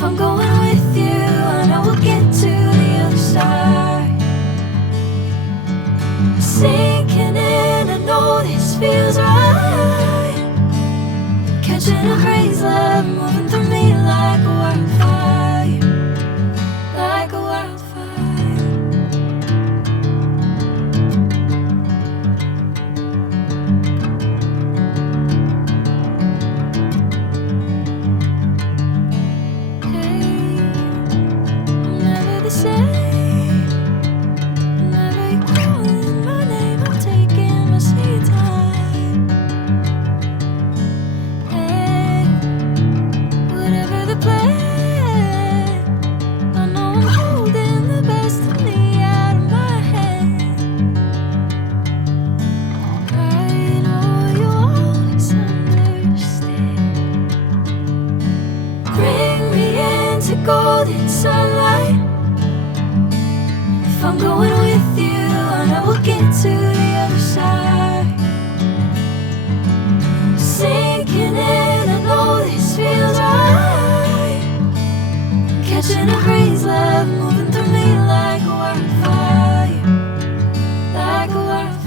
If I'm going with you, I know we'll get to the other side. Sinking in, I know this feels right. Catching a crazy love, moving through me like a wildfire, like a wildfire. Hey, I'm never the same. Whenever you're calling my name, I'm taking my sweet time. Hey, whatever the plan, I know I'm holding the best of me out of my hand. I know you'll always understand. Bring me into golden sunlight. If I'm going with you, I know we'll get to the other side. Sinking in, I know this feels right. Catching a crazy love, moving through me like a wildfire, like a wildfire.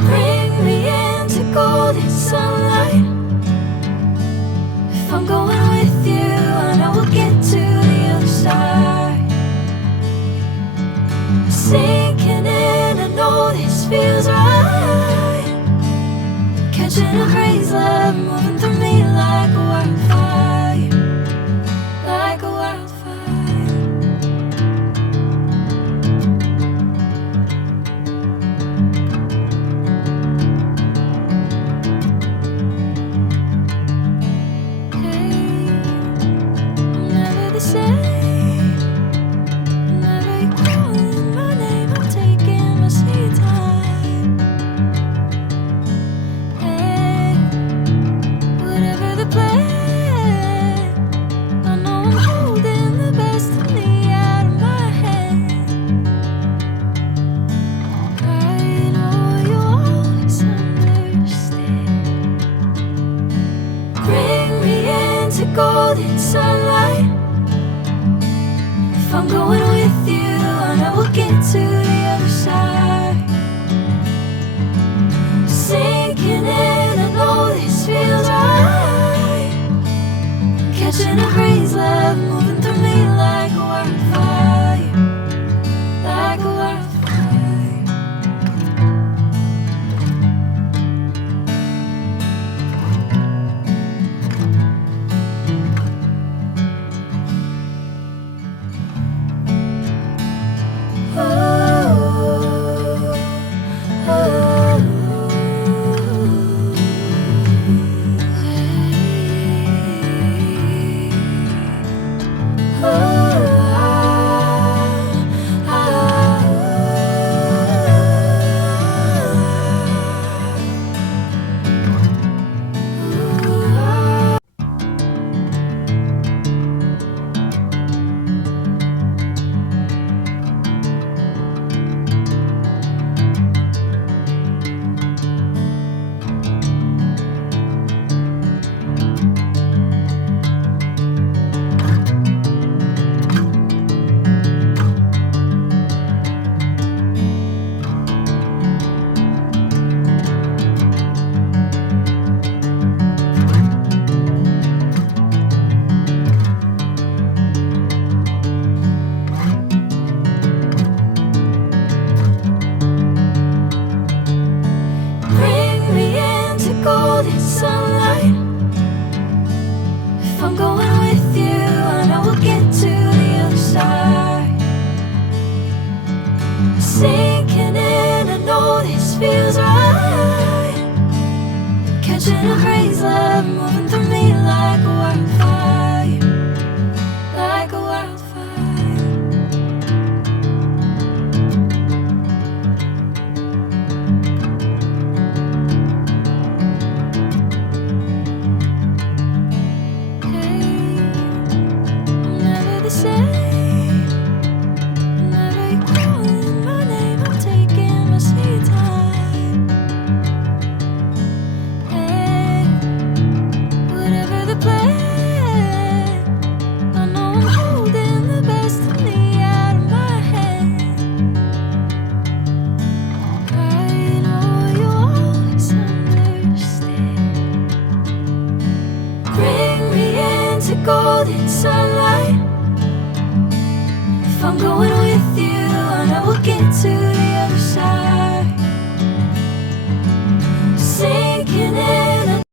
Bring me into golden sunlight. If I'm going with you, I know we'll get to the other side. Sinking in, I know this feels right. Catching a crazy love, moving through me like a wildfire, like a wildfire. Hey, I'm never the same. Whenever you're calling my name, I'm taking my sweet time. Hey, whatever the plan, I know I'm holding the best of me out of my hand. I know you'll always understand. Bring me into golden sunlight. If I'm going with you, I know we'll get to the other side. Sinking in, I know this feels right. Catching a crazy love, moving through me like a wildfire, like a wildfire. catching a breeze, love moving through me like a wildfire, like a wildfire. Hey, I'm never the same. Whenever you're calling my name, I'm taking my sweet time. Hey, whatever the plan, I know I'm holding the best of me out of my hand. I know you always understand. Bring me into golden sunlight. If I'm going with you, I know we'll get to the other side. Sinking in